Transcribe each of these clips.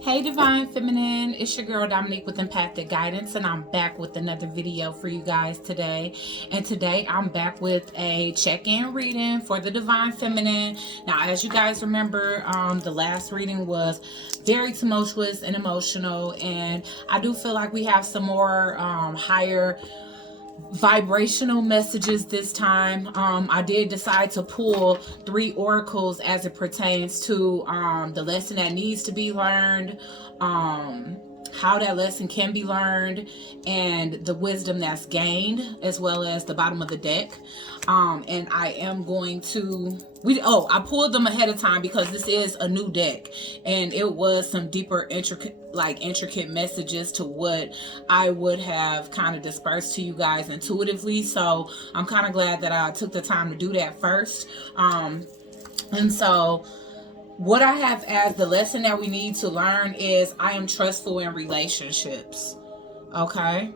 Hey Divine Feminine, it's your girl Dominique with Empathic Guidance, and I'm back with another video for you guys today. And today I'm back with a check-in reading for the Divine Feminine. Now, as you guys remember, the last reading was very tumultuous and emotional, and I do feel like we have some more higher vibrational messages this time. I did decide to pull 3 oracles as it pertains to the lesson that needs to be learned, how that lesson can be learned, and the wisdom that's gained, as well as the bottom of the deck. And I am going to I pulled them ahead of time because this is a new deck, and it was some deeper intricate messages to what I would have kind of dispersed to you guys intuitively. So I'm kind of glad that I took the time to do that first. And so what I have as the lesson that we need to learn is I am trustful in relationships. Okay.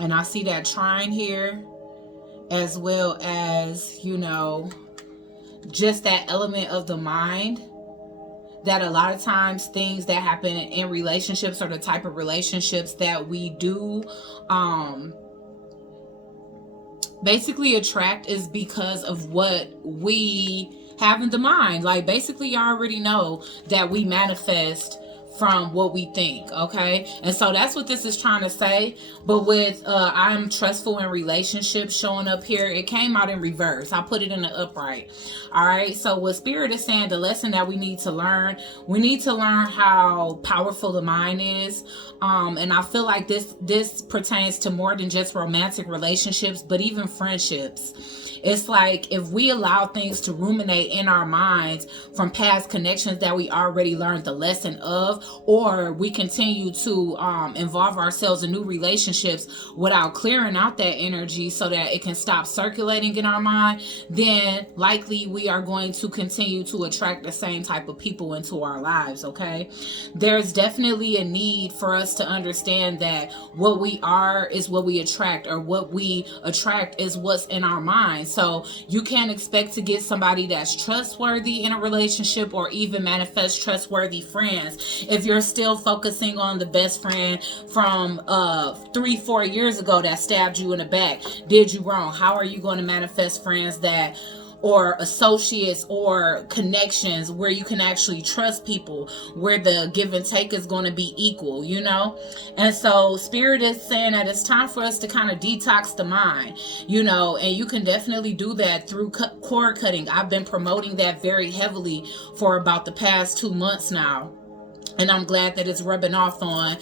And I see that trine here, as well as, just that element of the mind, that a lot of times things that happen in relationships, or the type of relationships that we do basically attract, is because of what we have in the mind. Like, basically, you already know that we manifest from what we think. Okay, and so that's what this is trying to say. But with I'm trustful in relationships showing up here, it came out in reverse. I put it in the upright. All right, so what Spirit is saying, the lesson that we need to learn how powerful the mind is. And I feel like this pertains to more than just romantic relationships, but even friendships. It's like, if we allow things to ruminate in our minds from past connections that we already learned the lesson of, or we continue to involve ourselves in new relationships without clearing out that energy so that it can stop circulating in our mind, then likely we are going to continue to attract the same type of people into our lives. Okay, there's definitely a need for us to understand that what we are is what we attract, or what we attract is what's in our minds. So you can't expect to get somebody that's trustworthy in a relationship, or even manifest trustworthy friends, if you're still focusing on the best friend from 3-4 years ago that stabbed you in the back, did you wrong. How are you going to manifest friends that, or associates, or connections where you can actually trust people, where the give and take is going to be equal, And so Spirit is saying that it's time for us to kind of detox the mind, and you can definitely do that through cord cutting. I've been promoting that very heavily for about the past 2 months now. And I'm glad that it's rubbing off on,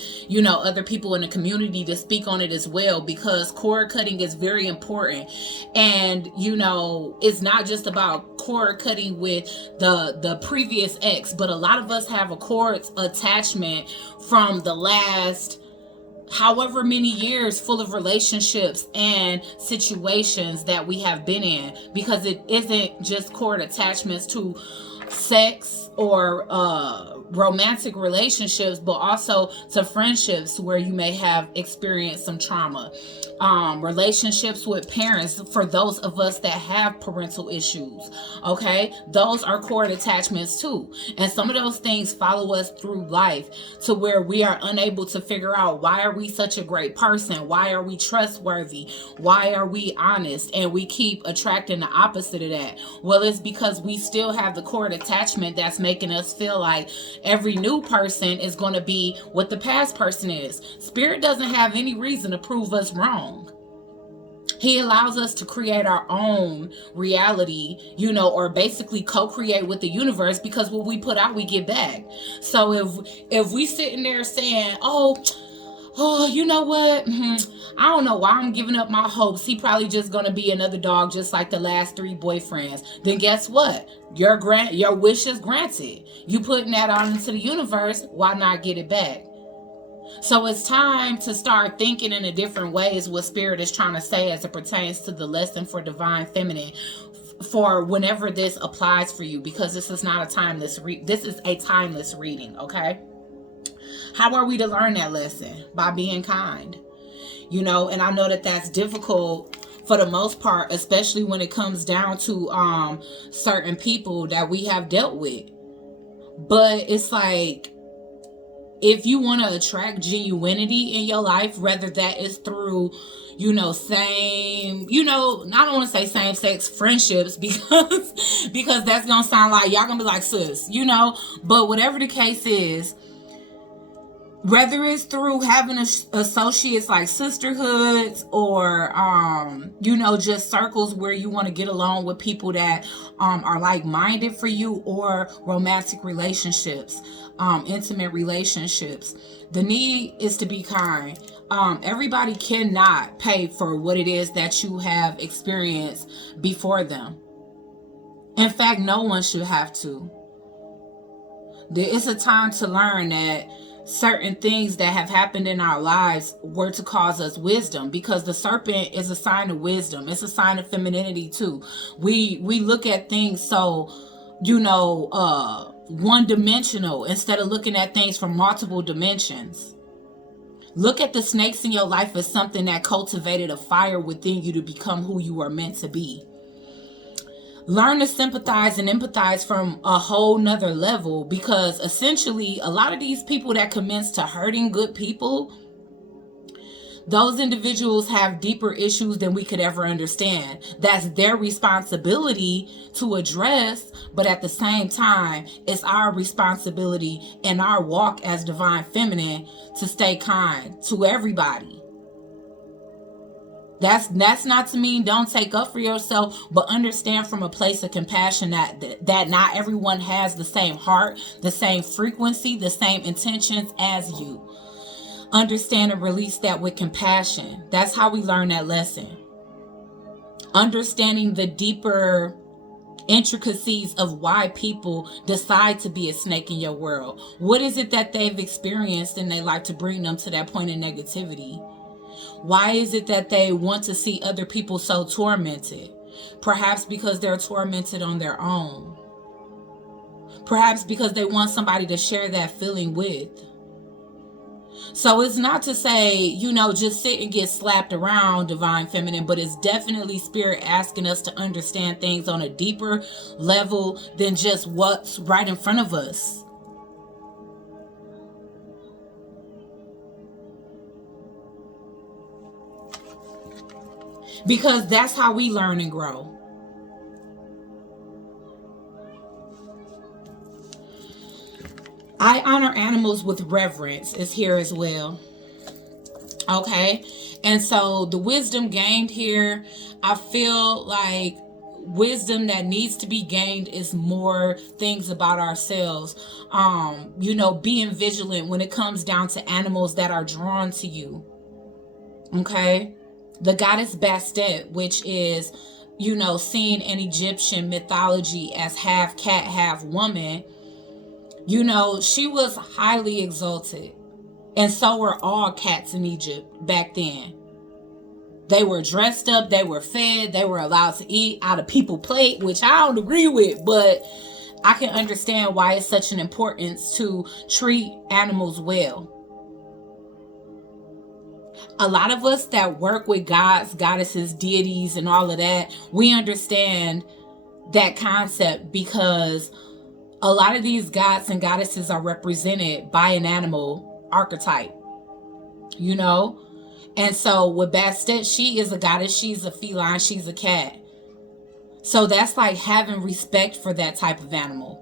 other people in the community to speak on it as well, because cord cutting is very important. And, it's not just about cord cutting with the previous ex, but a lot of us have a cord attachment from the last however many years full of relationships and situations that we have been in, because it isn't just cord attachments to sex or romantic relationships, but also to friendships where you may have experienced some trauma, relationships with parents, for those of us that have parental issues. Okay, those are cord attachments too, and some of those things follow us through life to where we are unable to figure out, why are we such a great person, why are we trustworthy, why are we honest, and we keep attracting the opposite of that. Well, it's because we still have the cord attachment that's making us feel like every new person is going to be what the past person is. Spirit doesn't have any reason to prove us wrong. He allows us to create our own reality, or basically co-create with the universe, because what we put out, we get back. So if we sitting there saying, oh, you know what? I don't know why I'm giving up my hopes. He probably just going to be another dog just like the last 3 boyfriends. Then guess what? Your wish is granted. You putting that out into the universe. Why not get it back? So it's time to start thinking in a different way, is what Spirit is trying to say as it pertains to the lesson for Divine Feminine, for whenever this applies for you, because this is not a timeless this is a timeless reading. Okay, how are we to learn that lesson? By being kind, and I know that that's difficult for the most part, especially when it comes down to certain people that we have dealt with. But it's like, if you want to attract genuinity in your life, whether that is through, I don't want to say same sex friendships because that's gonna sound like y'all gonna be like, sis, but whatever the case is, whether it's through having associates like sisterhoods, or just circles where you want to get along with people that are like-minded for you, or romantic relationships, intimate relationships, the need is to be kind. Everybody cannot pay for what it is that you have experienced before them. In fact, no one should have to. It's a time to learn that certain things that have happened in our lives were to cause us wisdom, because the serpent is a sign of wisdom. It's a sign of femininity too. We look at things so, one-dimensional, instead of looking at things from multiple dimensions. Look at the snakes in your life as something that cultivated a fire within you to become who you are meant to be. Learn to sympathize and empathize from a whole nother level, because essentially a lot of these people that commence to hurting good people, those individuals have deeper issues than we could ever understand. That's their responsibility to address, but at the same time, it's our responsibility in our walk as divine feminine to stay kind to everybody. That's not to mean don't take up for yourself, but understand from a place of compassion that not everyone has the same heart, the same frequency, the same intentions as you. Understand and release that with compassion. That's how we learn that lesson. Understanding the deeper intricacies of why people decide to be a snake in your world. What is it that they've experienced and they like to bring them to that point of negativity? Why is it that they want to see other people so tormented? Perhaps because they're tormented on their own. Perhaps because they want somebody to share that feeling with. So it's not to say, just sit and get slapped around, divine feminine, but it's definitely spirit asking us to understand things on a deeper level than just what's right in front of us. Because that's how we learn and grow. I honor animals with reverence is here as well. Okay? And so the wisdom gained here, I feel like wisdom that needs to be gained is more things about ourselves. Being vigilant when it comes down to animals that are drawn to you. Okay? The goddess Bastet, which is, seen in Egyptian mythology as half cat, half woman, she was highly exalted. And so were all cats in Egypt back then. They were dressed up, they were fed, they were allowed to eat out of people's plate, which I don't agree with, but I can understand why it's such an importance to treat animals well. A lot of us that work with gods, goddesses, deities, and all of that, we understand that concept because a lot of these gods and goddesses are represented by an animal archetype, And so with Bastet, she is a goddess, she's a feline, she's a cat. So that's like having respect for that type of animal.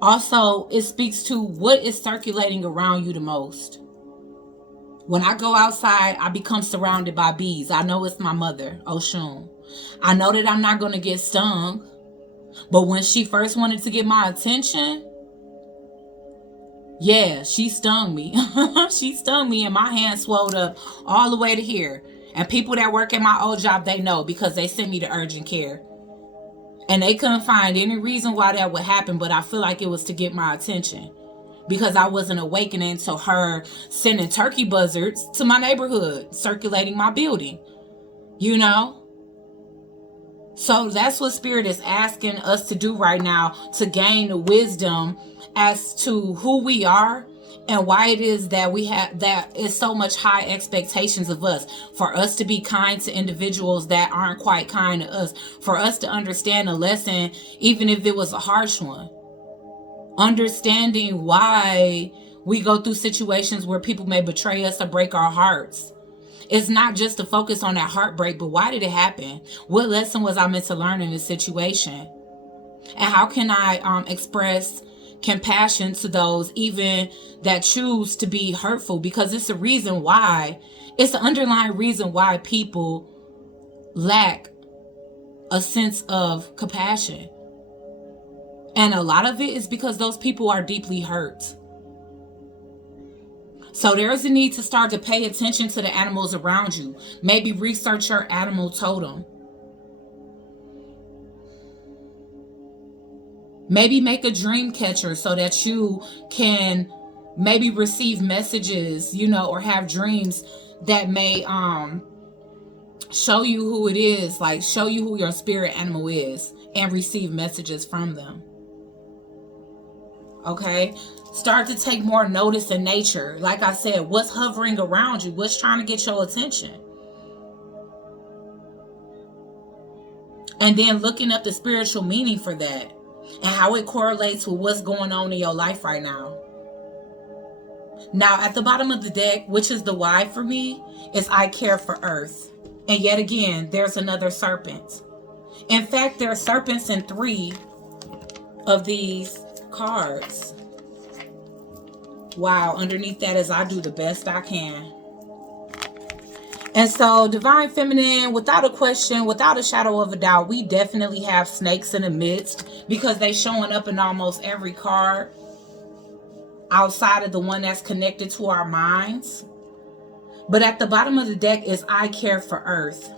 Also, it speaks to what is circulating around you the most. When I go outside, I become surrounded by bees. I know it's my mother, Oshun. I know that I'm not going to get stung. But when she first wanted to get my attention, yeah, she stung me. She stung me and my hand swelled up all the way to here. And people that work at my old job, they know because they sent me to urgent care. And they couldn't find any reason why that would happen, but I feel like it was to get my attention. Because I wasn't awakening to her sending turkey buzzards to my neighborhood, circulating my building, So that's what Spirit is asking us to do right now, to gain the wisdom as to who we are and why it is that we have that is so much high expectations of us, for us to be kind to individuals that aren't quite kind to us, for us to understand a lesson, even if it was a harsh one. Understanding why we go through situations where people may betray us or break our hearts. It's not just to focus on that heartbreak, but why did it happen? What lesson was I meant to learn in this situation? And how can I express compassion to those even that choose to be hurtful? Because it's a reason why, it's the underlying reason why people lack a sense of compassion. And a lot of it is because those people are deeply hurt. So there's a need to start to pay attention to the animals around you. Maybe research your animal totem. Maybe make a dream catcher so that you can maybe receive messages, or have dreams that may show you who it is, like show you who your spirit animal is, and receive messages from them. Okay? Start to take more notice in nature. Like I said, what's hovering around you? What's trying to get your attention? And then looking up the spiritual meaning for that and how it correlates with what's going on in your life right now. Now, at the bottom of the deck, which is the why for me, is I care for Earth. And yet again, there's another serpent. In fact, there are serpents in 3 of these cards. Wow, underneath that is I do the best I can. And so, Divine Feminine, without a question, without a shadow of a doubt, we definitely have snakes in the midst, because they showing up in almost every card outside of the one that's connected to our minds. But at the bottom of the deck is I care for Earth.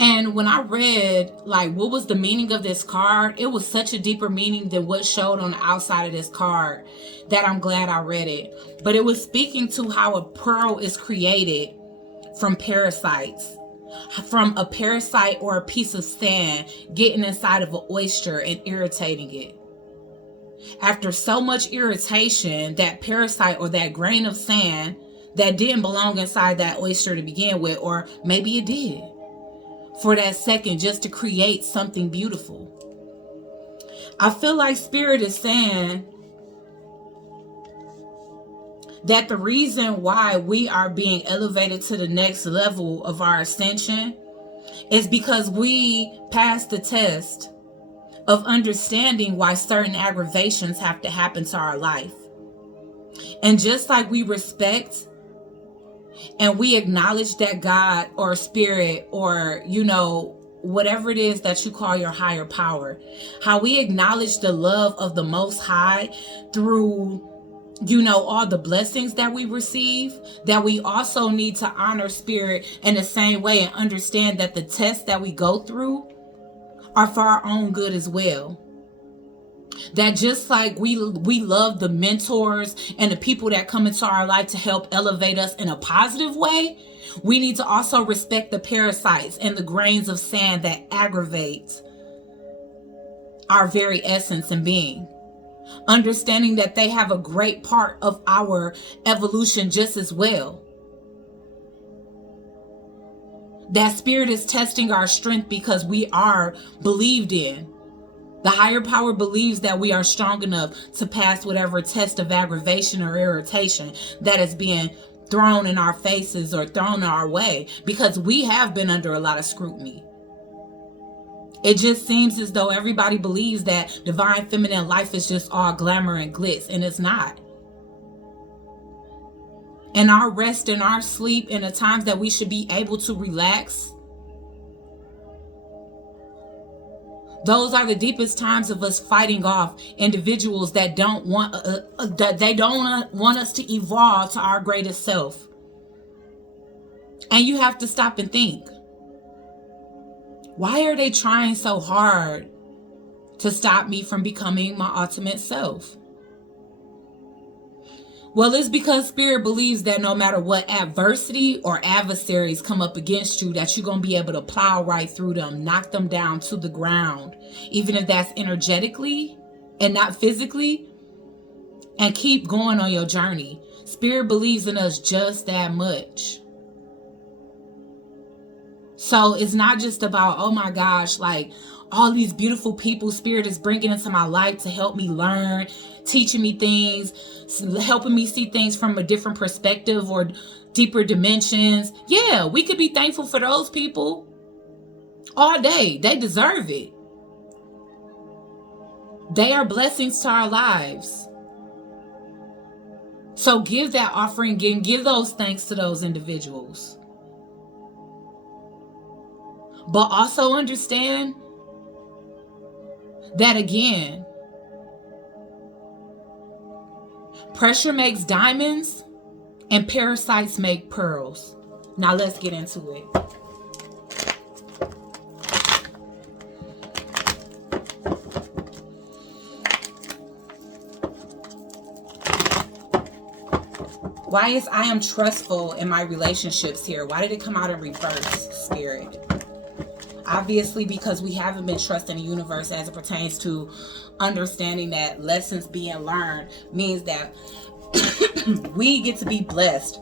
And when I read, like, what was the meaning of this card, it was such a deeper meaning than what showed on the outside of this card that I'm glad I read it. But it was speaking to how a pearl is created from parasites. From a parasite or a piece of sand getting inside of an oyster and irritating it. After so much irritation, that parasite or that grain of sand that didn't belong inside that oyster to begin with, or maybe it did, for that second, just to create something beautiful. I feel like Spirit is saying that the reason why we are being elevated to the next level of our ascension is because we passed the test of understanding why certain aggravations have to happen to our life. And just like we respect and we acknowledge that God or Spirit or, whatever it is that you call your higher power, how we acknowledge the love of the Most High through, all the blessings that we receive, that we also need to honor Spirit in the same way and understand that the tests that we go through are for our own good as well. That just like we love the mentors and the people that come into our life to help elevate us in a positive way, we need to also respect the parasites and the grains of sand that aggravate our very essence and being. Understanding that they have a great part of our evolution just as well. That Spirit is testing our strength because we are believed in. The higher power believes that we are strong enough to pass whatever test of aggravation or irritation that is being thrown in our faces or thrown our way, because we have been under a lot of scrutiny. It just seems as though everybody believes that Divine Feminine life is just all glamour and glitz, and it's not. And our rest and our sleep and the times that we should be able to relax, those are the deepest times of us fighting off individuals that don't want us to evolve to our greatest self. And you have to stop and think, why are they trying so hard to stop me from becoming my ultimate self? Well, it's because Spirit believes that no matter what adversity or adversaries come up against you, that you're going to be able to plow right through them, knock them down to the ground, even if that's energetically and not physically, and keep going on your journey. Spirit believes in us just that much. So it's not just about, oh my gosh, like, all these beautiful people Spirit is bringing into my life to help me learn, teaching me things, helping me see things from a different perspective or deeper dimensions. Yeah, we could be thankful for those people all day. They deserve it. They are blessings to our lives. So give that offering and give those thanks to those individuals. But also understand that, again, pressure makes diamonds and parasites make pearls. Now let's get into it. Why is I am trustful in my relationships here? Why did it come out in reverse, Spirit? Obviously, because we haven't been trusting the universe as it pertains to understanding that lessons being learned means that we get to be blessed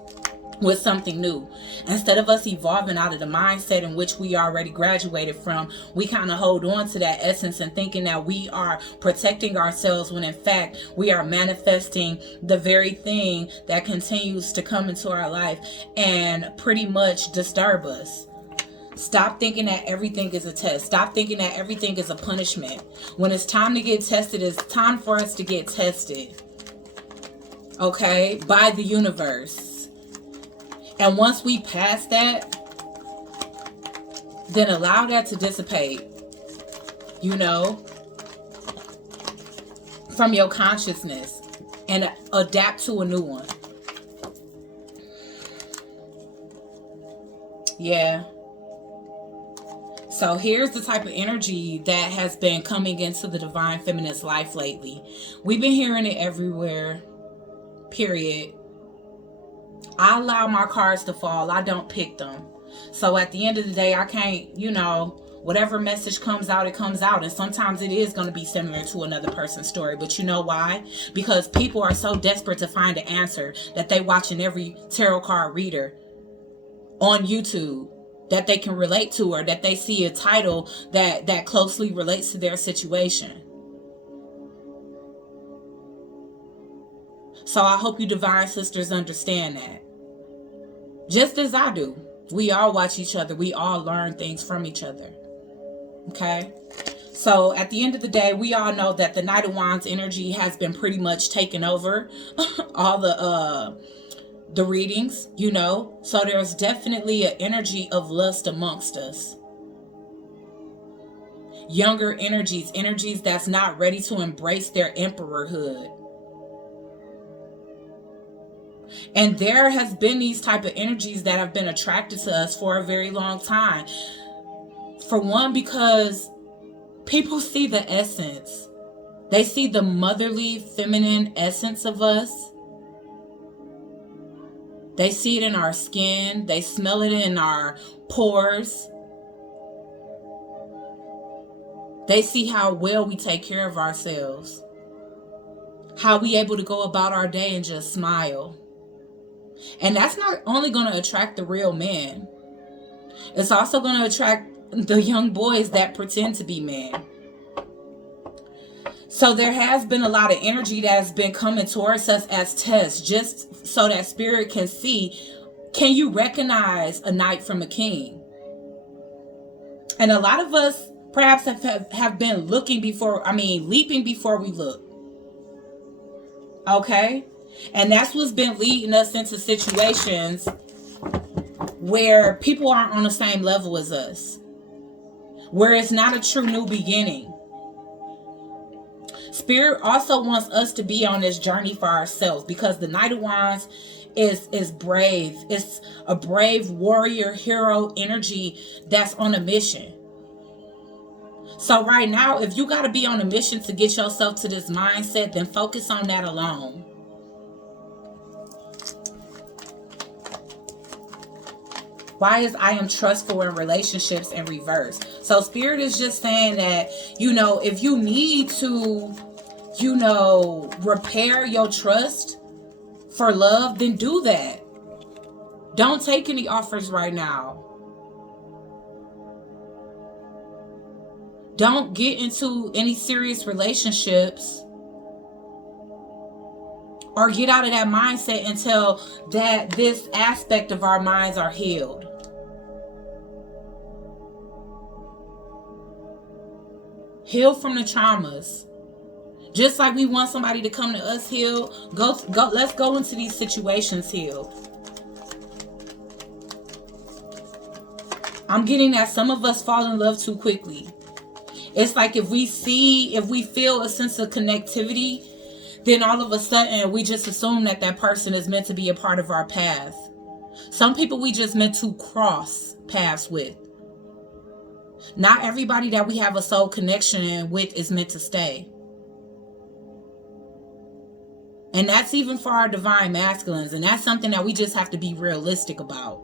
with something new. Instead of us evolving out of the mindset in which we already graduated from, we kind of hold on to that essence and thinking that we are protecting ourselves when in fact we are manifesting the very thing that continues to come into our life and pretty much disturb us. Stop thinking that everything is a test. Stop thinking that everything is a punishment. When it's time to get tested, it's time for us to get tested. Okay? By the universe. And once we pass that, then allow that to dissipate, you know, from your consciousness and adapt to a new one. Yeah. So here's the type of energy that has been coming into the Divine Feminine's life lately. We've been hearing it everywhere, period. I allow my cards to fall. I don't pick them. So at the end of the day, I can't, you know, whatever message comes out, it comes out. And sometimes it is going to be similar to another person's story. But you know why? Because people are so desperate to find an answer that they watching every tarot card reader on YouTube that they can relate to, or that they see a title that closely relates to their situation. So I hope you Divine Sisters understand that. Just as I do. We all watch each other. We all learn things from each other. Okay? So at the end of the day, we all know that the Knight of Wands energy has been pretty much taken over all the readings, you know. So there's definitely an energy of lust amongst us. Younger energies that's not ready to embrace their emperorhood. And there has been these type of energies that have been attracted to us for a very long time. For one, because people see the essence. They see the motherly, feminine essence of us. They see it in our skin. They smell it in our pores. They see how well we take care of ourselves. How we able to go about our day and just smile. And that's not only going to attract the real men. It's also going to attract the young boys that pretend to be men. So there has been a lot of energy that has been coming towards us as tests, just so that Spirit can see, can you recognize a knight from a king? And a lot of us perhaps have been leaping before we look. Okay? And that's what's been leading us into situations where people aren't on the same level as us. Where it's not a true new beginning. Spirit also wants us to be on this journey for ourselves, because the Knight of Wands is brave. It's a brave warrior hero energy that's on a mission. So right now, if you got to be on a mission to get yourself to this mindset, then focus on that alone. Why is I am trustful in relationships in reverse? So Spirit is just saying that, you know, if you need to, you know, repair your trust for love, then do that. Don't take any offers right now. Don't get into any serious relationships or get out of that mindset until that this aspect of our minds are healed. Heal from the traumas. Just like we want somebody to come to us healed, let's go into these situations healed. I'm getting that some of us fall in love too quickly. It's like if we feel a sense of connectivity, then all of a sudden we just assume that that person is meant to be a part of our path. Some people we just meant to cross paths with. Not everybody that we have a soul connection with is meant to stay. And that's even for our divine masculines. And that's something that we just have to be realistic about.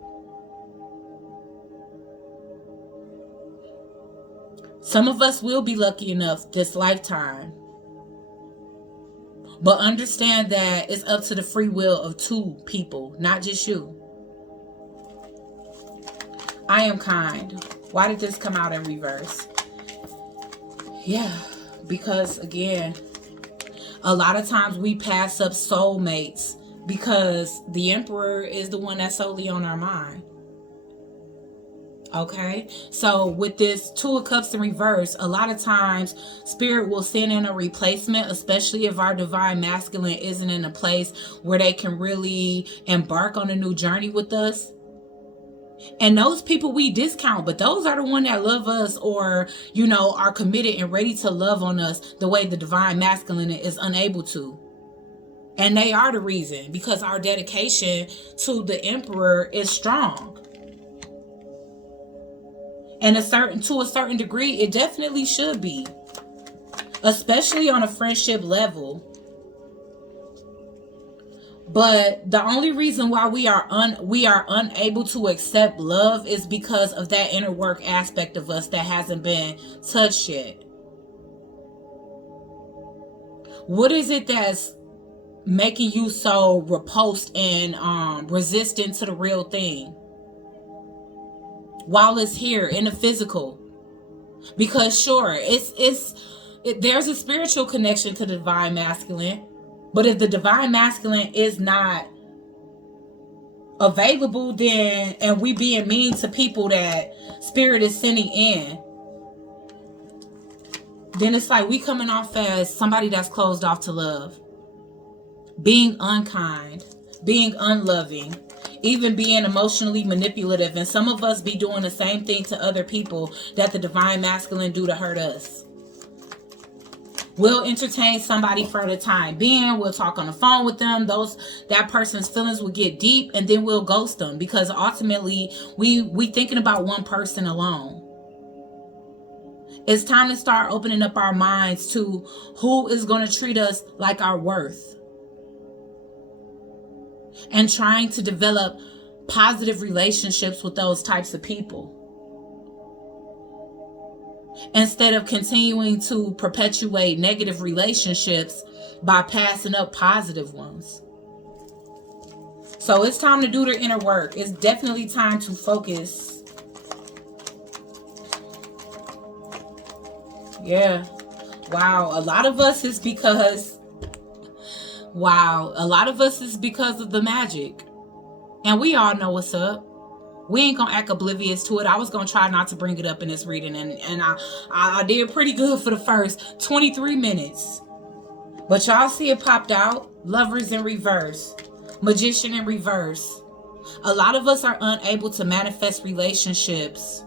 Some of us will be lucky enough this lifetime. But understand that it's up to the free will of two people, not just you. I am kind. Why did this come out in reverse? Yeah, because again, a lot of times we pass up soulmates because the Emperor is the one that's solely on our mind. Okay, so with this Two of Cups in reverse, a lot of times Spirit will send in a replacement, especially if our divine masculine isn't in a place where they can really embark on a new journey with us. And those people we discount, but those are the ones that love us or, you know, are committed and ready to love on us the way the divine masculine is unable to. And they are the reason, because our dedication to the Emperor is strong. And to a certain degree, it definitely should be. Especially on a friendship level. But the only reason why we are unable to accept love is because of that inner work aspect of us that hasn't been touched yet. What is it that's making you so repulsed and resistant to the real thing while it's here in the physical? Because sure, there's a spiritual connection to the divine masculine. But if the divine masculine is not available, then, and we being mean to people that Spirit is sending in, then it's like we coming off as somebody that's closed off to love. Being unkind, being unloving, even being emotionally manipulative. And some of us be doing the same thing to other people that the divine masculine do to hurt us. We'll entertain somebody for the time being. We'll talk on the phone with them. That person's feelings will get deep, and then we'll ghost them because ultimately we thinking about one person alone. It's time to start opening up our minds to who is going to treat us like our worth, and trying to develop positive relationships with those types of people, instead of continuing to perpetuate negative relationships by passing up positive ones. So it's time to do the inner work. It's definitely time to focus. Yeah. Wow. A lot of us is because of the magic. And we all know what's up. We ain't gonna act oblivious to it. I was gonna try not to bring it up in this reading, and I did pretty good for the first 23 minutes. But y'all see it popped out. Lovers in reverse. Magician in reverse. A lot of us are unable to manifest relationships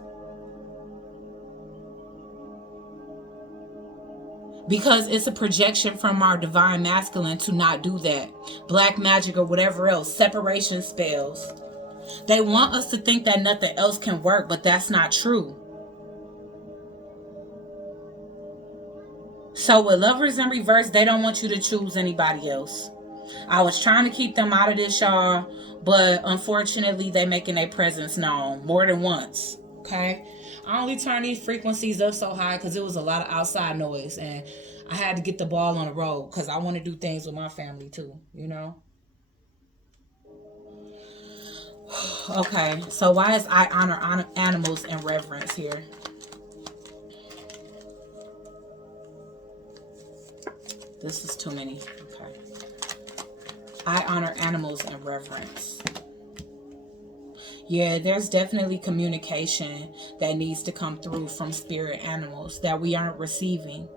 because it's a projection from our divine masculine to not do that. Black magic or whatever else. Separation spells. They want us to think that nothing else can work, but that's not true. So with lovers in reverse, they don't want you to choose anybody else. I was trying to keep them out of this, y'all, but unfortunately, they making their presence known more than once. Okay? I only turned these frequencies up so high because it was a lot of outside noise, and I had to get the ball on the road because I want to do things with my family too, you know? Okay, so why is I honor animals and reverence here? This is too many. Okay. I honor animals in reverence. Yeah, there's definitely communication that needs to come through from spirit animals that we aren't receiving.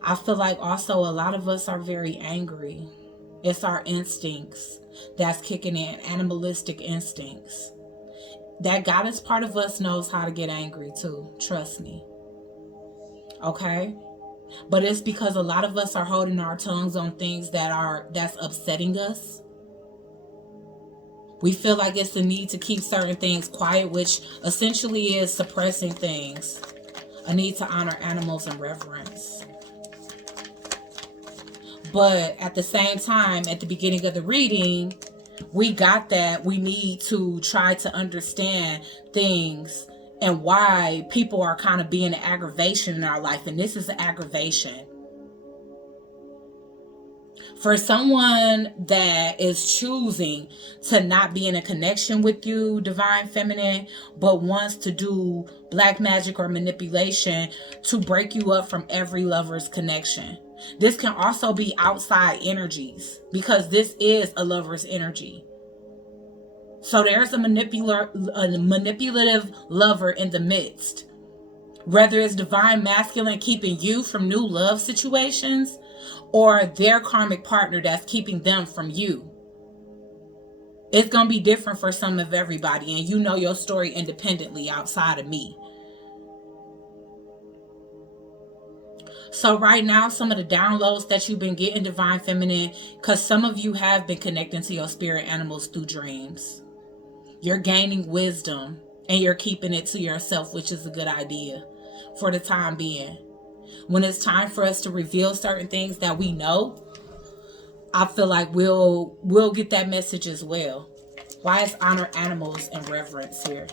I feel like also a lot of us are very angry. It's our instincts that's kicking in, animalistic instincts. That goddess part of us knows how to get angry too, trust me. Okay? But it's because a lot of us are holding our tongues on things that's upsetting us. We feel like it's the need to keep certain things quiet, which essentially is suppressing things. A need to honor animals in reverence. But at the same time, at the beginning of the reading, we got that we need to try to understand things and why people are kind of being an aggravation in our life. And this is an aggravation. For someone that is choosing to not be in a connection with you, Divine Feminine, but wants to do black magic or manipulation to break you up from every lover's connection. This can also be outside energies because this is a lover's energy. So there's a manipulative lover in the midst. Whether it's divine masculine keeping you from new love situations or their karmic partner that's keeping them from you. It's going to be different for some of everybody, and you know your story independently outside of me. So right now, some of the downloads that you've been getting, Divine Feminine, because some of you have been connecting to your spirit animals through dreams. You're gaining wisdom and you're keeping it to yourself, which is a good idea for the time being. When it's time for us to reveal certain things that we know, I feel like we'll get that message as well. Why is honor animals in reverence here?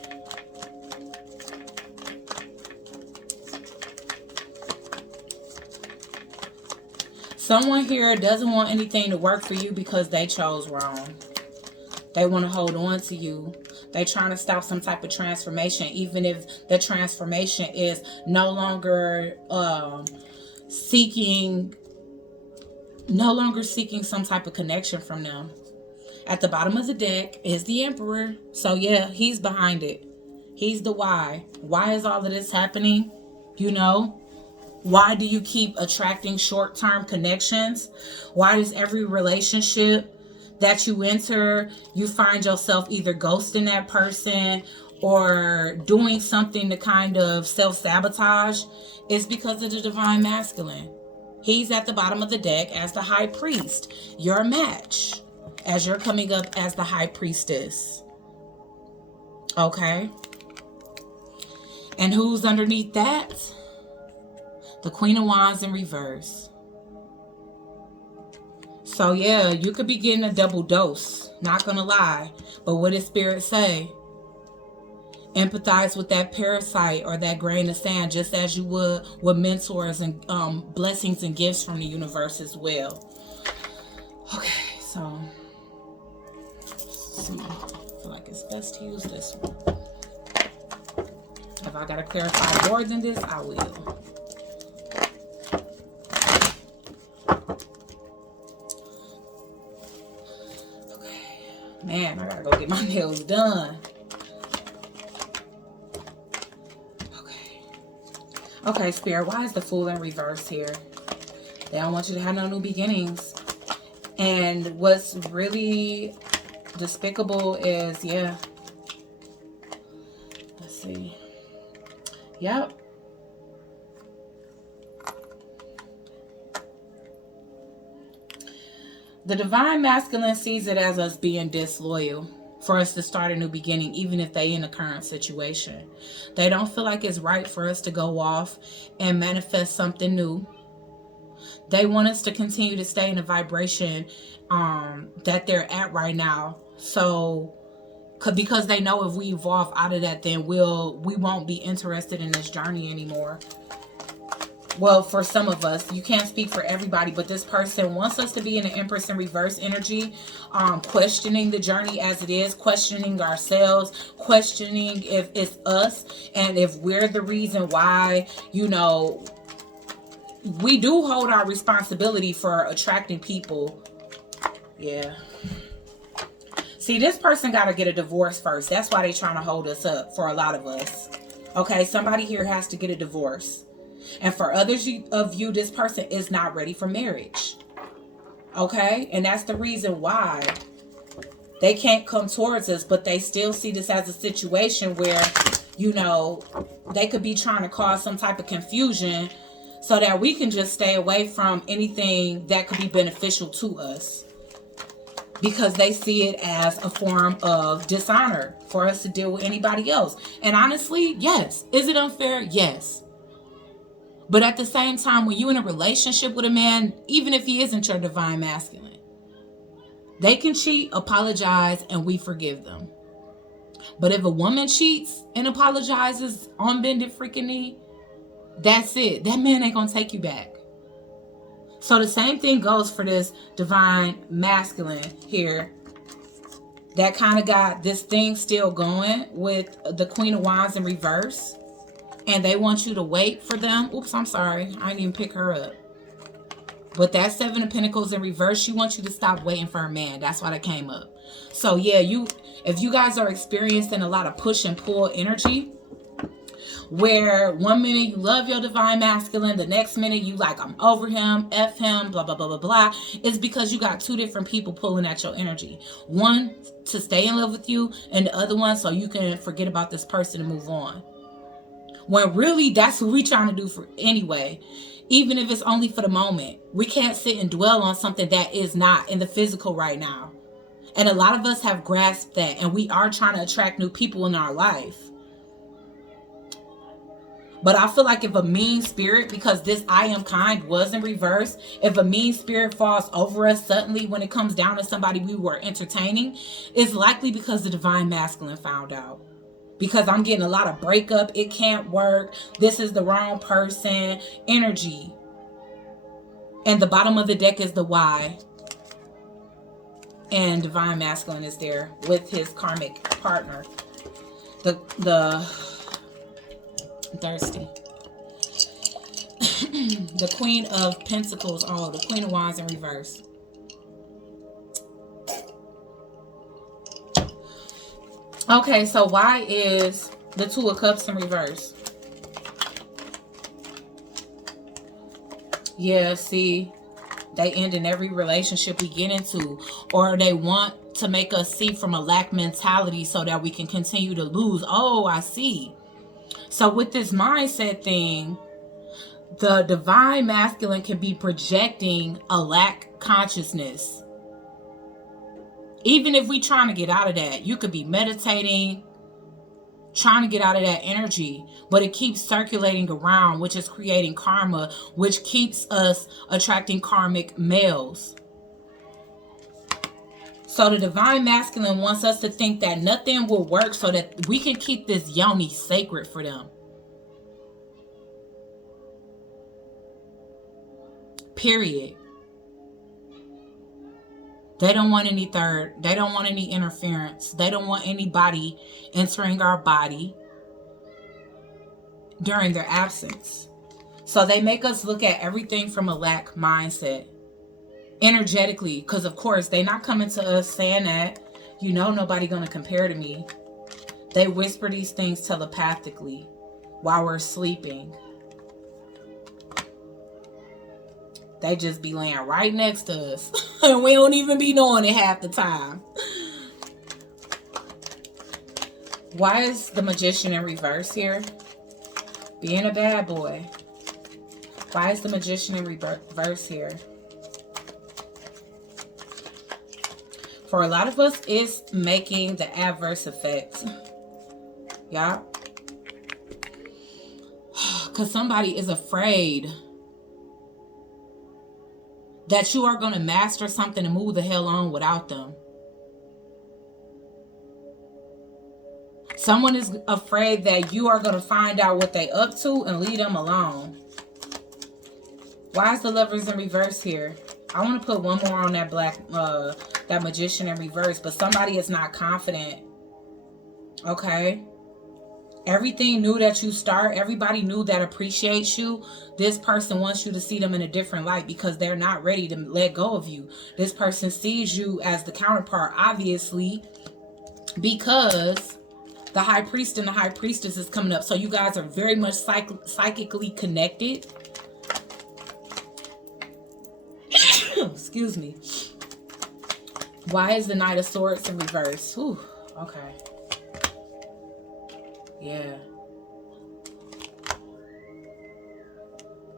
Someone here doesn't want anything to work for you because they chose wrong. They want to hold on to you. They're trying to stop some type of transformation, even if the transformation is no longer seeking some type of connection from them. At the bottom of the deck is the Emperor. So yeah, he's behind it. He's the why. Why is all of this happening? You know? Why do you keep attracting short-term connections? Why does every relationship that you enter, you find yourself either ghosting that person or doing something to kind of self-sabotage? It's because of the Divine Masculine. He's at the bottom of the deck as the High Priest, your match, as you're coming up as the High Priestess. Okay? And who's underneath that? The Queen of Wands in reverse. So yeah, you could be getting a double dose. Not gonna lie. But what does Spirit say? Empathize with that parasite or that grain of sand, just as you would with mentors and blessings and gifts from the universe as well. Okay, so let's see. I feel like it's best to use this one. If I gotta clarify more than this, I will. Man, I gotta go get my nails done. Okay, Spirit, why is the Fool in reverse here? They don't want you to have no new beginnings. And what's really despicable is, yeah. Let's see. Yep. The Divine Masculine sees it as us being disloyal, for us to start a new beginning, even if they in a current situation. They don't feel like it's right for us to go off and manifest something new. They want us to continue to stay in the vibration that they're at right now. So, because they know if we evolve out of that, then we won't be interested in this journey anymore. Well, for some of us, you can't speak for everybody, but this person wants us to be in the Empress in reverse energy, questioning the journey as it is, questioning ourselves, questioning if it's us, and if we're the reason why, you know, we do hold our responsibility for attracting people. Yeah. See, this person got to get a divorce first. That's why they trying to hold us up for a lot of us. Okay, somebody here has to get a divorce. And for others of you, this person is not ready for marriage. Okay, and that's the reason why they can't come towards us, but they still see this as a situation where, you know, they could be trying to cause some type of confusion so that we can just stay away from anything that could be beneficial to us. Because they see it as a form of dishonor for us to deal with anybody else. And honestly, yes. Is it unfair? Yes. But at the same time, when you're in a relationship with a man, even if he isn't your divine masculine, they can cheat, apologize, and we forgive them. But if a woman cheats and apologizes on bended freaking knee, that's it. That man ain't gonna take you back. So the same thing goes for this divine masculine here that kind of got this thing still going with the Queen of Wands in reverse. And they want you to wait for them. Oops, I'm sorry. I didn't even pick her up. But that Seven of Pentacles in reverse, she wants you to stop waiting for a man. That's why that came up. So yeah, if you guys are experiencing a lot of push and pull energy, where one minute you love your divine masculine, the next minute you like, I'm over him, F him, blah, blah, blah, blah, blah. It's because you got two different people pulling at your energy. One to stay in love with you, and the other one so you can forget about this person and move on. When really, that's what we're trying to do for anyway. Even if it's only for the moment. We can't sit and dwell on something that is not in the physical right now. And a lot of us have grasped that, and we are trying to attract new people in our life. But I feel like if a mean spirit, because this I am kind was in reverse, if a mean spirit falls over us suddenly when it comes down to somebody we were entertaining, it's likely because the divine masculine found out. Because I'm getting a lot of breakup, it can't work, this is the wrong person, energy. And the bottom of the deck is the why. And divine masculine is there with his karmic partner. The thirsty. The Queen of Pentacles. Oh, the Queen of Wands in reverse. Okay, so why is the Two of Cups in reverse? Yeah, see, they end in every relationship we get into, or they want to make us see from a lack mentality so that we can continue to lose. Oh, I see. So with this mindset thing, the divine masculine can be projecting a lack consciousness. Even if we trying to get out of that, you could be meditating, trying to get out of that energy, but it keeps circulating around, which is creating karma, which keeps us attracting karmic males. So the divine masculine wants us to think that nothing will work so that we can keep this yoni sacred for them. Period. They don't want any third. They don't want any interference. They don't want anybody entering our body during their absence. So they make us look at everything from a lack mindset. Energetically, because of course they're not coming to us saying that, you know, nobody gonna compare to me. They whisper these things telepathically while we're sleeping. They just be laying right next to us and we don't even be knowing it half the time. Why is the Magician in reverse here? Being a bad boy. Why is the Magician in reverse here? For a lot of us, it's making the adverse effects. Yeah. Because somebody is afraid that you are going to master something and move the hell on without them. Someone is afraid that you are going to find out what they up to and leave them alone. Why is the Lovers in reverse here? I want to put one more on that that Magician in reverse, but somebody is not confident. Okay. Everything new that you start, everybody new that appreciates you, this person wants you to see them in a different light because they're not ready to let go of you. This person sees you as the counterpart, obviously, because the high priest and the high priestess is coming up. So you guys are very much psychically connected. Excuse me. Why is the Knight of Swords in reverse? Whew, okay. Yeah.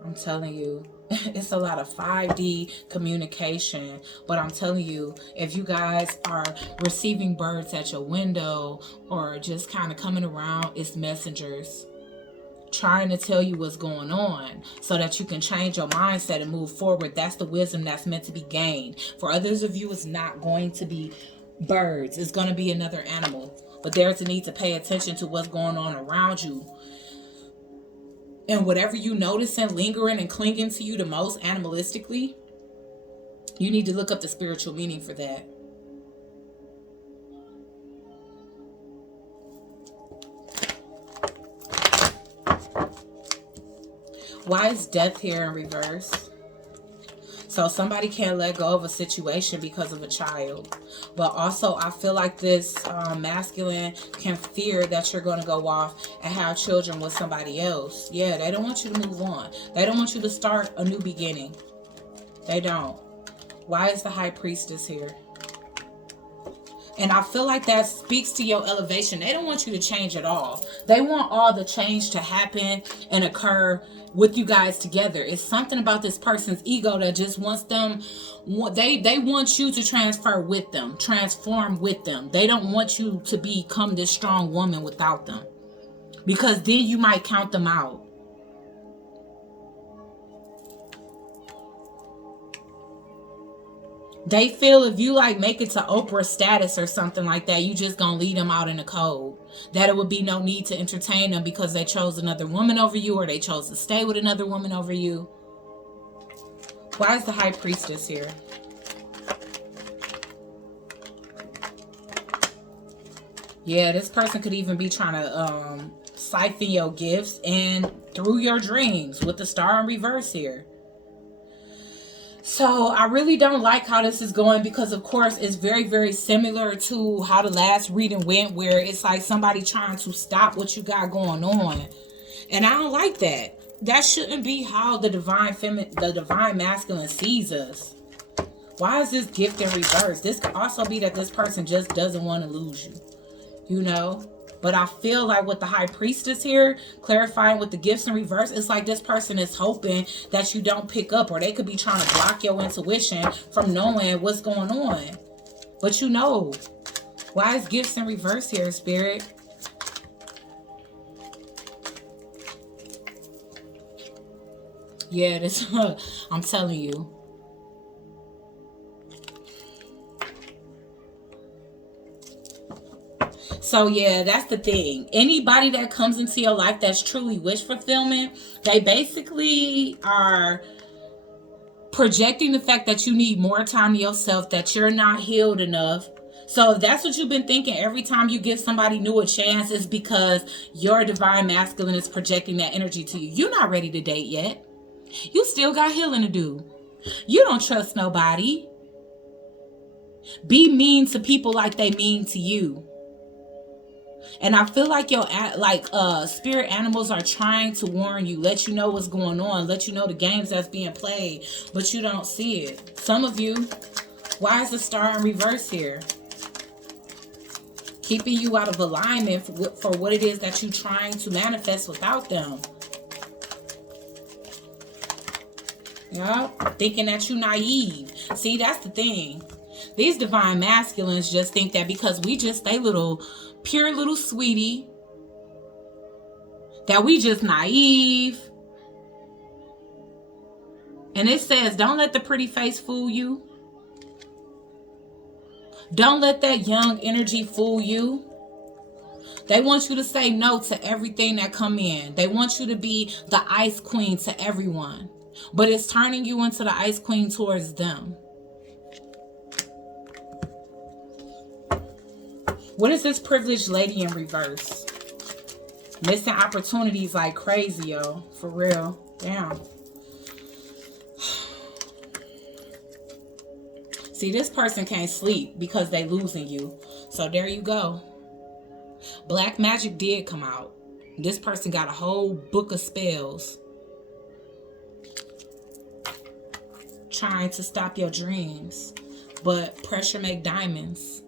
I'm telling you, it's a lot of 5D communication. But I'm telling you, if you guys are receiving birds at your window or just kind of coming around, it's messengers trying to tell you what's going on so that you can change your mindset and move forward. That's the wisdom that's meant to be gained. For others of you, it's not going to be birds. It's going to be another animal. But there's a need to pay attention to what's going on around you. And whatever you noticing, lingering and clinging to you the most animalistically, you need to look up the spiritual meaning for that. Why is death here in reverse? So somebody can't let go of a situation because of a child. But also I feel like this masculine can fear that you're going to go off and have children with somebody else. Yeah, they don't want you to move on. They don't want you to start a new beginning. They don't. Why is the high priestess here? And I feel like that speaks to your elevation. They don't want you to change at all. They want all the change to happen and occur with you guys together. It's something about this person's ego that just wants them. They want you to transfer with them, transform with them. They don't want you to become this strong woman without them, because then you might count them out. They feel if you like make it to Oprah status or something like that, you just gonna leave them out in the cold. That it would be no need to entertain them because they chose another woman over you, or they chose to stay with another woman over you. Why is the high priestess here? Yeah, this person could even be trying to siphon your gifts and through your dreams with the star in reverse here. So I really don't like how this is going, because of course it's very, very similar to how the last reading went, where it's like somebody trying to stop what you got going on. And I don't like that. That shouldn't be how the divine masculine sees us. Why is this gift in reverse? This could also be that this person just doesn't want to lose you, you know? But I feel like with the high priestess here, clarifying with the gifts in reverse, it's like this person is hoping that you don't pick up, or they could be trying to block your intuition from knowing what's going on. But you know. Why is gifts in reverse here, Spirit? Yeah, this I'm telling you. So yeah, that's the thing. Anybody that comes into your life that's truly wish fulfillment, they basically are projecting the fact that you need more time to yourself, that you're not healed enough. So if that's what you've been thinking every time you give somebody new a chance, is because your divine masculine is projecting that energy to you. You're not ready to date yet. You still got healing to do. You don't trust nobody. Be mean to people like they mean to you. And I feel like your spirit animals are trying to warn you, let you know what's going on, let you know the games that's being played, but you don't see it. Some of you, why is the star in reverse here? Keeping you out of alignment for what it is that you're trying to manifest without them. Yeah, thinking that you're naive. See, that's the thing. These divine masculines just think that because we just stay pure little sweetie, that we just naive. And it says, don't let the pretty face fool you. Don't let that young energy fool you. They want you to say no to everything that come in. They want you to be the ice queen to everyone. But it's turning you into the ice queen towards them. What is this privileged lady in reverse? Missing opportunities like crazy, yo. For real. Damn. See, this person can't sleep because they losing you. So there you go. Black magic did come out. This person got a whole book of spells trying to stop your dreams. But pressure make diamonds.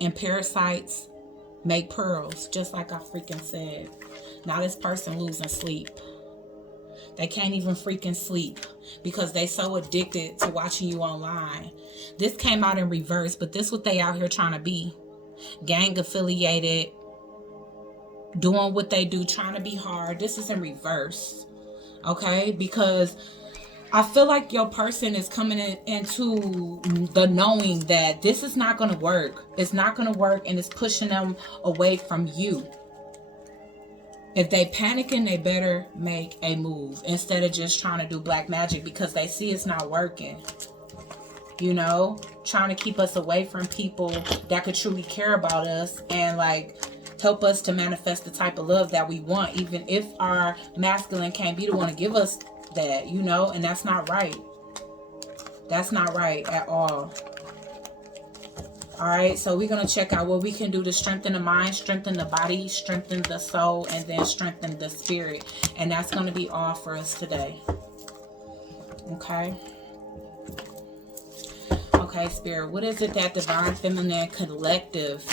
And parasites make pearls. Just like I freaking said. Now this person losing sleep. They can't even freaking sleep because they so addicted to watching you online. This came out in reverse, but this what they out here trying to be. Gang affiliated. Doing what they do, trying to be hard. This is in reverse. Okay? Because I feel like your person is coming into the knowing that this is not going to work. It's not going to work, and it's pushing them away from you. If they panicking, they better make a move instead of just trying to do black magic because they see it's not working. You know, trying to keep us away from people that could truly care about us and like help us to manifest the type of love that we want, even if our masculine can't be the one to give us that, you know, and that's not right. That's not right at all. All right, so we're going to check out what we can do to strengthen the mind, strengthen the body, strengthen the soul, and then strengthen the spirit. And that's going to be all for us today. Okay. Okay, Spirit, what is it that Divine Feminine Collective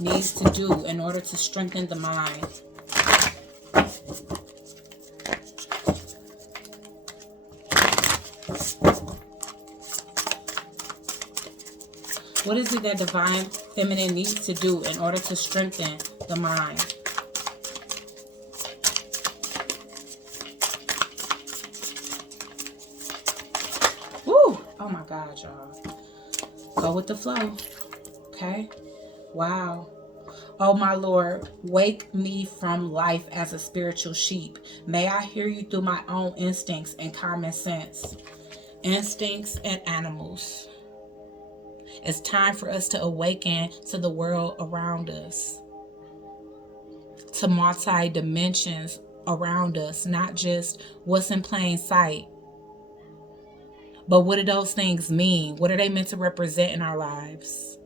needs to do in order to strengthen the mind? What is it that Divine Feminine needs to do in order to strengthen the mind? Woo! Oh my God, y'all. Go with the flow. Okay? Wow. Oh my Lord, wake me from life as a spiritual sheep. May I hear you through my own instincts and common sense. Instincts and animals. It's time for us to awaken to the world around us, to multi-dimensions around us, not just what's in plain sight. But what do those things mean? What are they meant to represent in our lives?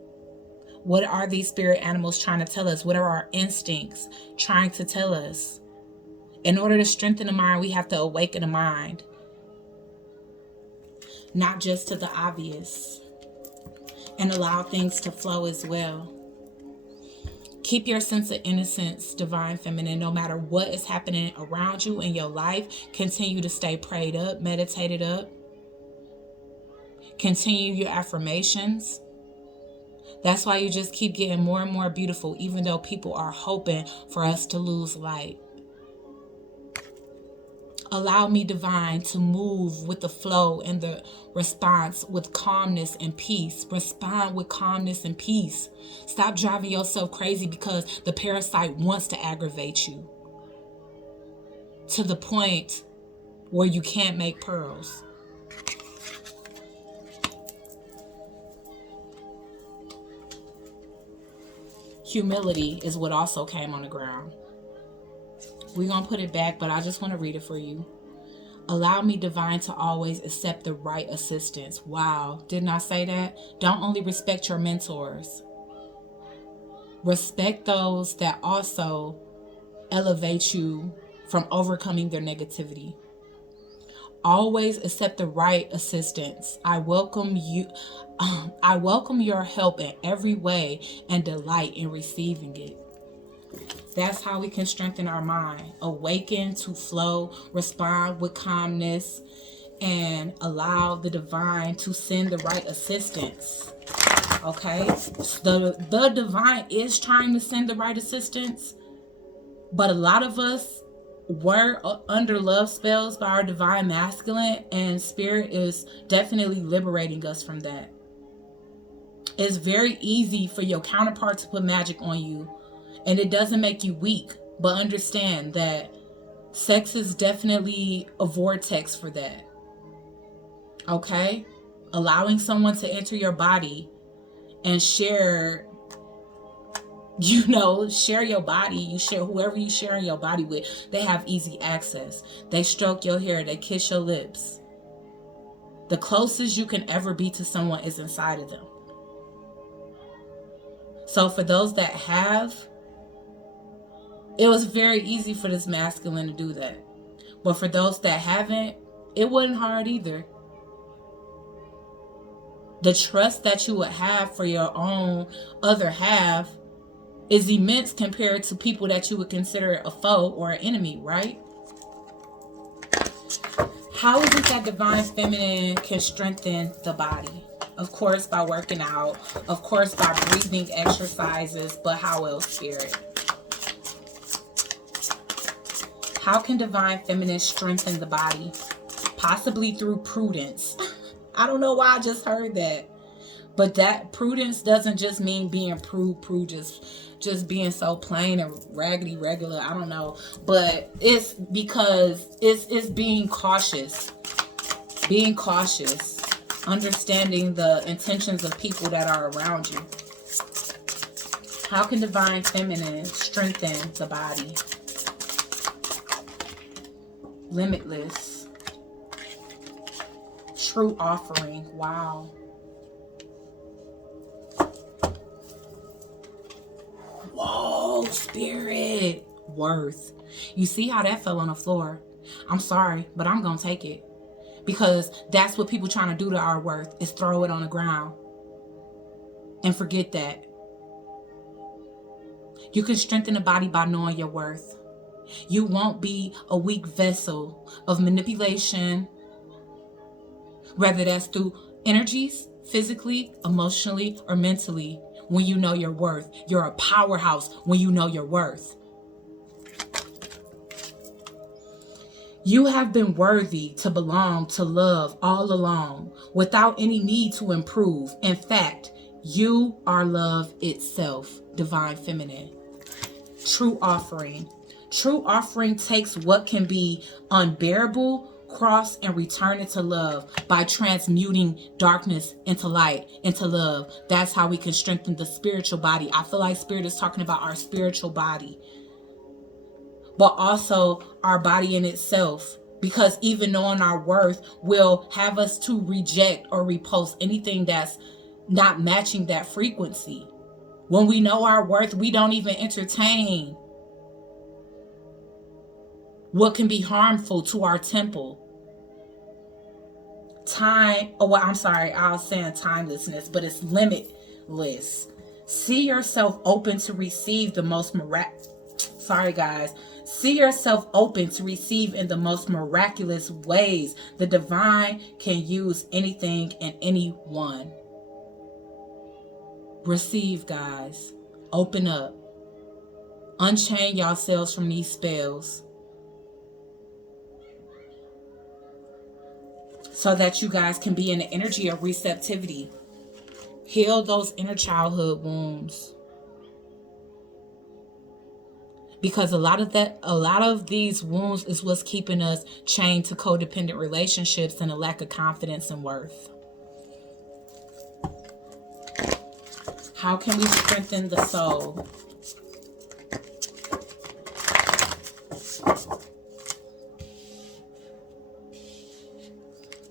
What are these spirit animals trying to tell us? What are our instincts trying to tell us? In order to strengthen the mind, we have to awaken the mind, not just to the obvious. And allow things to flow as well. Keep your sense of innocence, Divine Feminine, no matter what is happening around you in your life. Continue to stay prayed up, meditated up. Continue your affirmations. That's why you just keep getting more and more beautiful, even though people are hoping for us to lose light. Allow me, Divine, to move with the flow and the response with calmness and peace. Respond with calmness and peace. Stop driving yourself crazy because the parasite wants to aggravate you to the point where you can't make pearls. Humility is what also came on the ground. We're going to put it back, but I just want to read it for you. Allow me, Divine, to always accept the right assistance. Wow. Didn't I say that? Don't only respect your mentors. Respect those that also elevate you from overcoming their negativity. Always accept the right assistance. I welcome you. I welcome your help in every way and delight in receiving it. That's how we can strengthen our mind. Awaken to flow, respond with calmness, and allow the divine to send the right assistance. Okay? The divine is trying to send the right assistance, but a lot of us were under love spells by our divine masculine, and spirit is definitely liberating us from that. It's very easy for your counterpart to put magic on you. And it doesn't make you weak, but understand that sex is definitely a vortex for that. Okay? Allowing someone to enter your body and share You know, share your body. You share whoever you sharing your body with. They have easy access. They stroke your hair. They kiss your lips. The closest you can ever be to someone is inside of them. So for those that have, it was very easy for this masculine to do that. But for those that haven't, it wasn't hard either. The trust that you would have for your own other half is immense compared to people that you would consider a foe or an enemy, right? How is it that divine feminine can strengthen the body? Of course, by working out. Of course, by breathing exercises. But how else, Spirit? How can divine feminine strengthen the body? Possibly through prudence. I don't know why I just heard that. But that prudence doesn't just mean being prude, just being so plain and raggedy regular. I don't know. But it's because it's being cautious. Being cautious. Understanding the intentions of people that are around you. How can divine feminine strengthen the body? Limitless. True offering. Wow. Whoa, Spirit. Worth. You see how that fell on the floor? I'm sorry, but I'm going to take it. Because that's what people trying to do to our worth, is throw it on the ground. And forget that. You can strengthen the body by knowing your worth. You won't be a weak vessel of manipulation, whether that's through energies, physically, emotionally, or mentally. When you know your worth, you're a powerhouse when you know your worth. You have been worthy to belong to love all along without any need to improve. In fact, you are love itself, divine feminine. True offering. True offering takes what can be unbearable, cross, and return it to love by transmuting darkness into light, into love. That's how we can strengthen the spiritual body. I feel like Spirit is talking about our spiritual body, but also our body in itself. Because even knowing our worth will have us to reject or repulse anything that's not matching that frequency. When we know our worth, we don't even entertain what can be harmful to our temple. I was saying timelessness, but it's limitless. See yourself open to receive the most See yourself open to receive in the most miraculous ways. The divine can use anything and anyone. Receive, guys. Open up. Unchain yourselves from these spells, so that you guys can be in the energy of receptivity. Heal those inner childhood wounds. Because a lot of these wounds is what's keeping us chained to codependent relationships and a lack of confidence and worth. How can we strengthen the soul?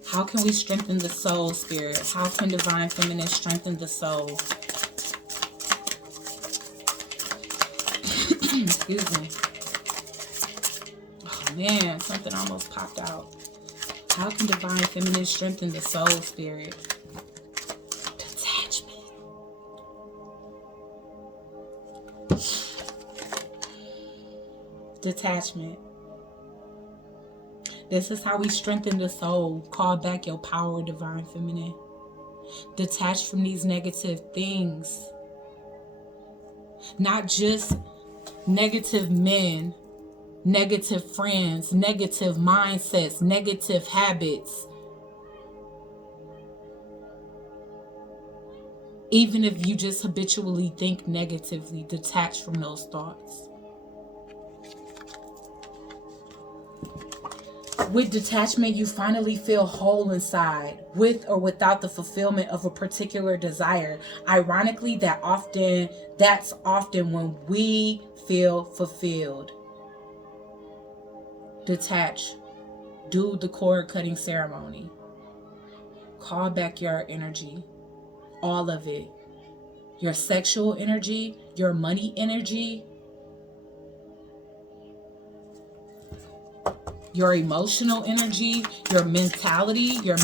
How can we strengthen the soul, Spirit? How can divine feminine strengthen the soul? Excuse me. Oh man, something almost popped out. How can divine feminine strengthen the soul, Spirit? Detachment. Detachment. This is how we strengthen the soul. Call back your power, divine feminine. Detach from these negative things. Not just negative men, negative friends, negative mindsets, negative habits. Even if you just habitually think negatively, detach from those thoughts. With detachment, you finally feel whole inside, with or without the fulfillment of a particular desire. Ironically, that's often when we feel fulfilled. Detach. Do the cord cutting ceremony. Call back your energy. All of it. Your sexual energy, your money energy, your emotional energy, your mentality, your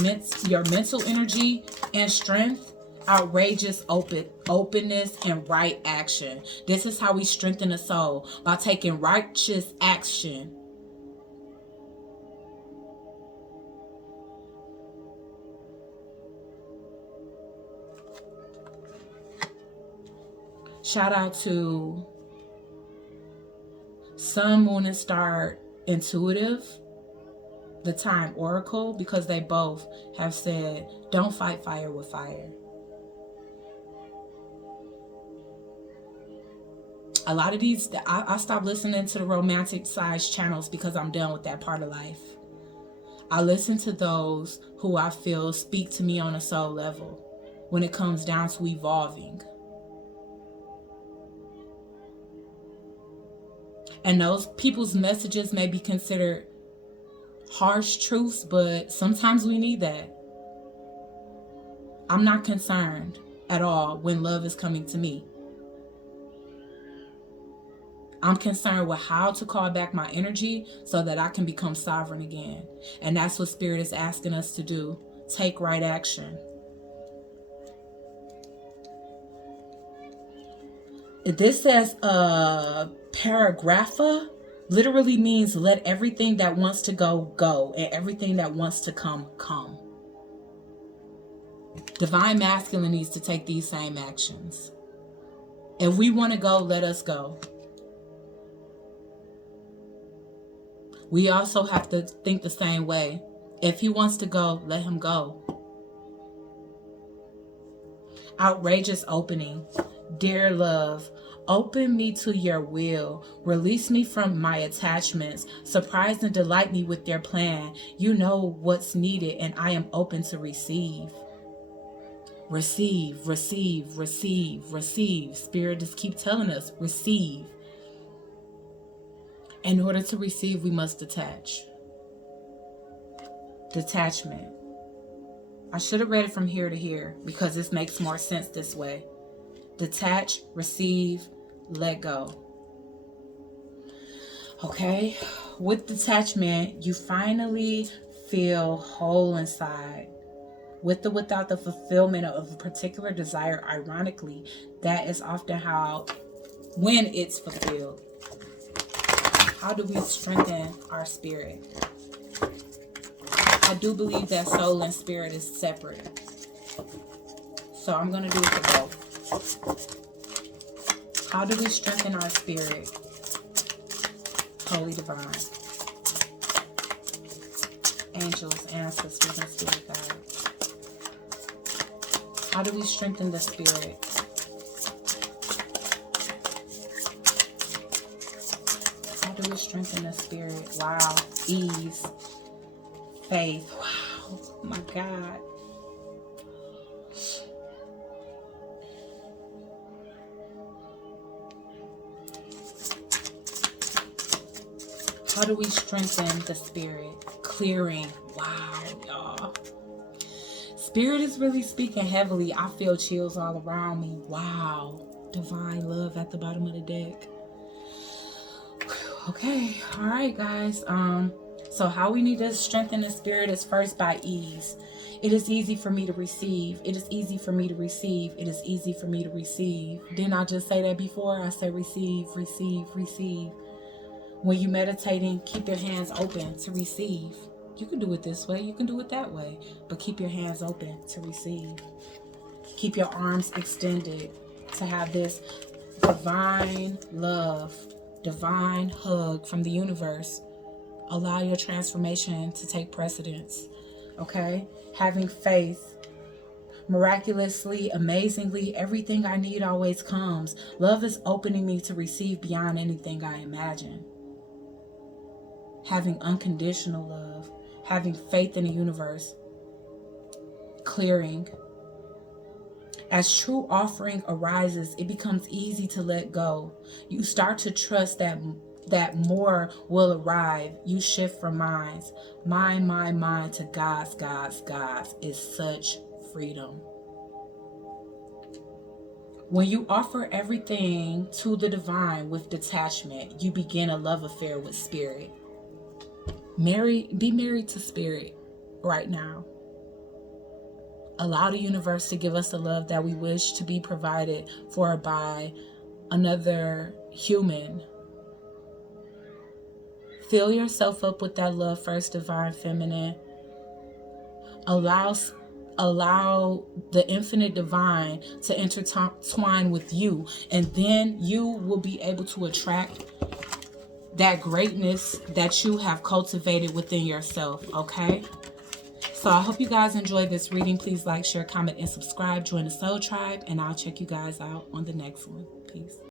mental energy and strength, outrageous openness, and right action. This is how we strengthen the soul, by taking righteous action. Shout out to Sun, Moon, and Star Intuitive, the Time Oracle, because they both have said, don't fight fire with fire. A lot of these, I stopped listening to the romantic size channels because I'm done with that part of life. I listen to those who I feel speak to me on a soul level when it comes down to evolving. And those people's messages may be considered harsh truths, but sometimes we need that. I'm not concerned at all when love is coming to me. I'm concerned with how to call back my energy so that I can become sovereign again. And that's what Spirit is asking us to do. Take right action. This says paragratha literally means let everything that wants to go, go, and everything that wants to come, come. Divine Masculine needs to take these same actions. If we want to go, let us go. We also have to think the same way. If he wants to go, let him go. Outrageous opening. Dear love, open me to your will. Release me from my attachments. Surprise and delight me with your plan. You know what's needed, and I am open to receive. Receive, receive, receive, receive. Spirit just keep telling us, receive. In order to receive, we must detach. Detachment. I should have read it from here to here because this makes more sense this way. Detach, receive, let go. Okay? With detachment, you finally feel whole inside. With or without the fulfillment of a particular desire, ironically, that is often when it's fulfilled. How do we strengthen our spirit? I do believe that soul and spirit is separate. So I'm going to do it for both. How do we strengthen our spirit? Holy Divine. Angels, ancestors, and spirit guides. How do we strengthen the spirit? How do we strengthen the spirit? Wow. Ease. Faith. Wow. Oh my God. How do we strengthen the spirit? Clearing. Wow, y'all. Spirit is really speaking heavily. I feel chills all around me. Wow. Divine love at the bottom of the deck. Okay. All right, guys. So how we need to strengthen the spirit is first by ease. It is easy for me to receive. It is easy for me to receive. It is easy for me to receive. Didn't I just say that before? I said receive, receive, receive. When you're meditating, keep your hands open to receive. You can do it this way. You can do it that way. But keep your hands open to receive. Keep your arms extended to have this divine love, divine hug from the universe. Allow your transformation to take precedence. Okay? Having faith. Miraculously, amazingly, everything I need always comes. Love is opening me to receive beyond anything I imagine. having unconditional love, having faith in the universe, clearing. As true offering arises, it becomes easy to let go. You start to trust that more will arrive. You shift from mine, to God's is such freedom. When you offer everything to the divine with detachment, you begin a love affair with spirit. Be married to spirit right now. Allow the universe to give us the love that we wish to be provided for by another human. Fill yourself up with that love first, divine feminine. Allow the infinite divine to intertwine with you, and then you will be able to attract that greatness that you have cultivated within yourself, okay? So I hope you guys enjoyed this reading. Please like, share, comment, and subscribe. Join the Soul Tribe, and I'll check you guys out on the next one. Peace.